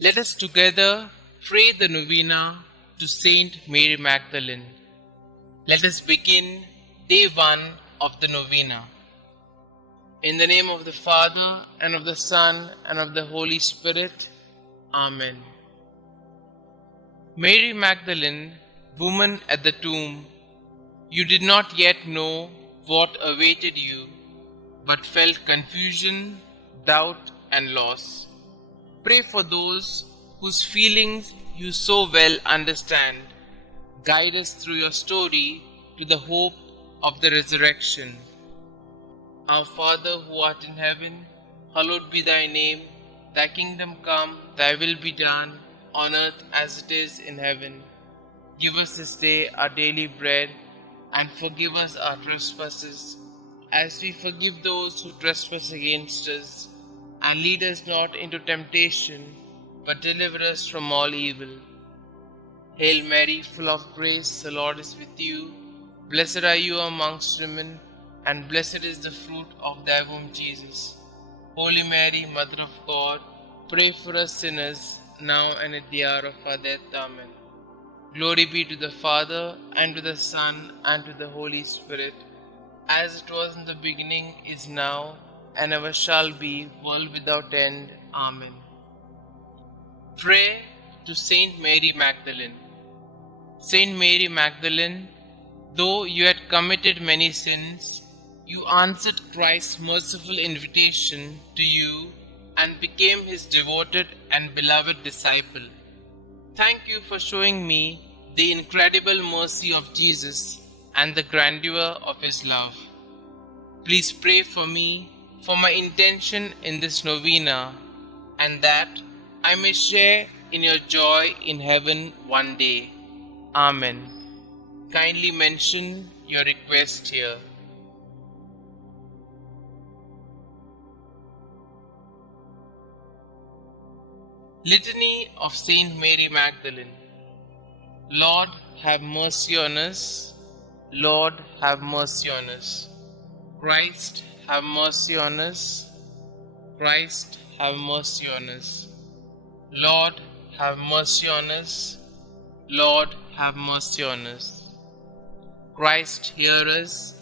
Let us together pray the Novena to St Mary Magdalene. Let us begin day 1 of the Novena. In the name of the Father, and of the Son, and of the Holy Spirit. Amen. Mary Magdalene, woman at the tomb, you did not yet know what awaited you, but felt confusion, doubt, and loss. Pray for those whose feelings you so well understand. Guide us through your story to the hope of the resurrection. Our Father who art in heaven, hallowed be thy name. Thy kingdom come, thy will be done, on earth as it is in heaven. Give us this day our daily bread, and forgive us our trespasses, as we forgive those who trespass against us. And lead us not into temptation, but deliver us from all evil. Hail Mary, full of grace, the Lord is with you. Blessed are you amongst women, and blessed is the fruit of thy womb, Jesus. Holy Mary, Mother of God, pray for us sinners, now and at the hour of our death. Amen. Glory be to the Father, and to the Son, and to the Holy Spirit, as it was in the beginning, is now, and ever shall be, world without end. Amen. Pray to St Mary Magdalene. St Mary Magdalene, though you had committed many sins, you answered Christ's merciful invitation to you and became his devoted and beloved disciple. Thank you for showing me the incredible mercy of Jesus and the grandeur of his love. Please pray for me, for my intention in this novena, and that I may share in your joy in heaven one day. Amen. Kindly mention your request here. Litany of Saint Mary Magdalene. Lord, have mercy on us. Lord, have mercy on us. Christ, have mercy on us. Christ, have mercy on us. Lord, have mercy on us. Lord, have mercy on us. Christ, hear us.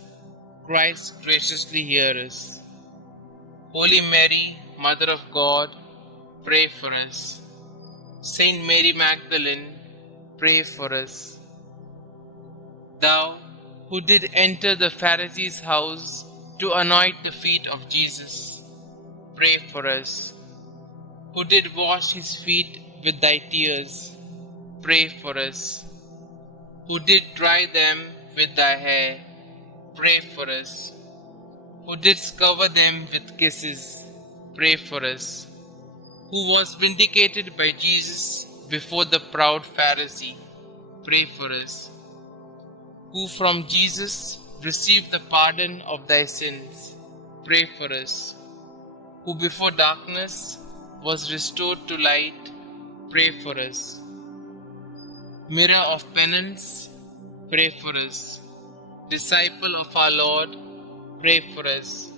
Christ, graciously hear us. Holy Mary, Mother of God, pray for us. Saint Mary Magdalene, pray for us. Thou, who did enter the Pharisee's house to anoint the feet of Jesus, pray for us. Who did wash his feet with thy tears, pray for us. Who did dry them with thy hair, pray for us. Who didst cover them with kisses, pray for us. Who was vindicated by Jesus before the proud Pharisee, pray for us. Who from Jesus received the pardon of thy sins, pray for us. Who before darkness was restored to light, pray for us. Mirror of penance, pray for us. Disciple of our Lord, pray for us.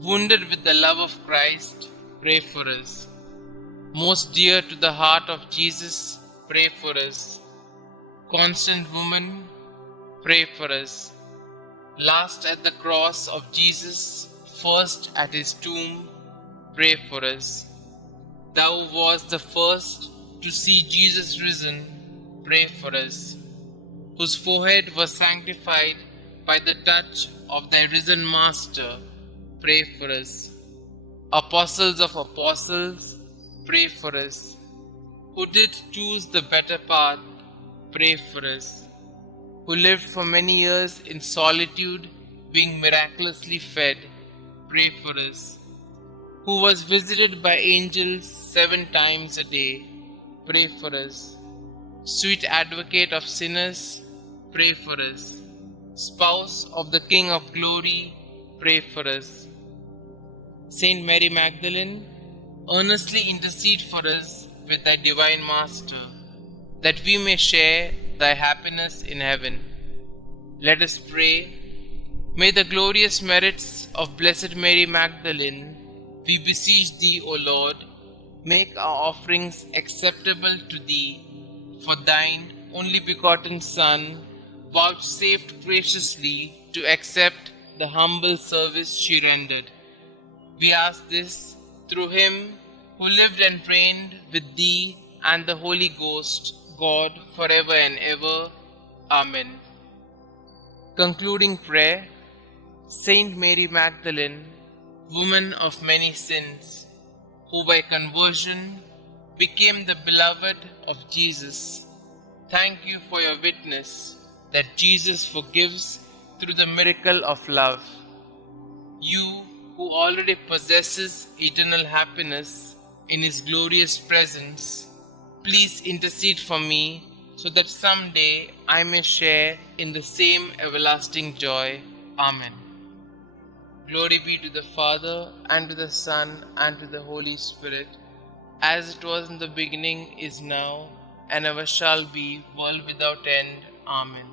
Wounded with the love of Christ, pray for us. Most dear to the heart of Jesus, pray for us. Constant woman, pray for us. Last at the cross of Jesus, first at his tomb, pray for us. Thou wast the first to see Jesus risen, pray for us. Whose forehead was sanctified by the touch of thy risen Master, pray for us. Apostles of apostles, pray for us. Who did choose the better path, pray for us. Who lived for many years in solitude, being miraculously fed, pray for us. Who was visited by angels 7 times a day, pray for us. Sweet advocate of sinners, pray for us. Spouse of the King of glory, pray for us. Saint Mary Magdalene, earnestly intercede for us with thy divine Master, that we may share thy happiness in heaven. Let us pray. May the glorious merits of Blessed Mary Magdalene, we beseech thee, O Lord, Make our offerings acceptable to thee, for thine only begotten Son vouchsafed graciously to accept the humble service she rendered. We ask this through him who lived and reigned with thee and the Holy Ghost, God, forever and ever. Amen. Concluding prayer. Saint Mary Magdalene, woman of many sins, who by conversion became the beloved of Jesus, thank you for your witness that Jesus forgives through the miracle of love. You who already possesses eternal happiness in His glorious presence, please intercede for me so that someday I may share in the same everlasting joy. Amen. Glory be to the Father, and to the Son, and to the Holy Spirit, as it was in the beginning, is now, and ever shall be, world without end. Amen.